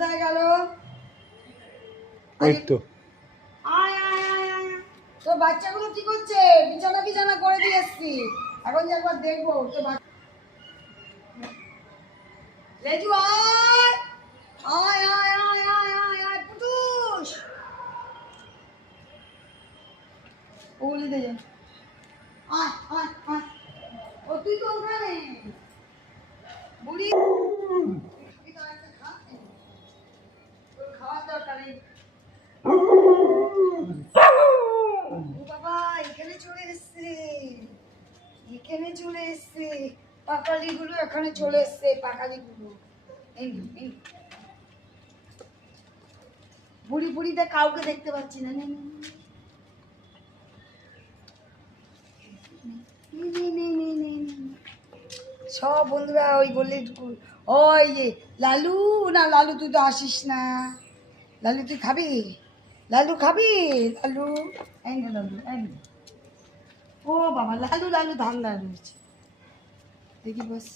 কোথায় গেল? ওই তো আয় আয় আয় আয়। তোর বাচ্চাগুলো কি করছে? বিছানা বিছানা করে দিয়ে এসছি, এখন যে একবার দেখবো তোর বাচ্চা। লেজু আয় আয় আয় আয় আয় আয় আয় পুটুস, ওগুলি দে যা। আয় আয় আয়। ও তুই তো ওখানে বুড়ি, তুই তো একটা খা, তোর খাওয়ার দরকার নেই। ও বাবা এখানে চলে এসছে, এখানে চলে এসছে, পাকালিগুলো এখানে চলে এসছে, পাকালিগুলো। এই নে, এই নে। বুড়ি বুড়িতে কাউকে দেখতে পাচ্ছি না। নে, নে, নে, নে, নে, নে, নে, নে, নে। সব বন্ধুরা ওই বললে ওই যে লালু, না লালু তুই তো আসিস না। লালু তুই খাবি? লালু খাবি? লালু এই নে, লালু এই নে। ও বাবা লালু লালু ধান্দা রয়েছে, দেখি বস।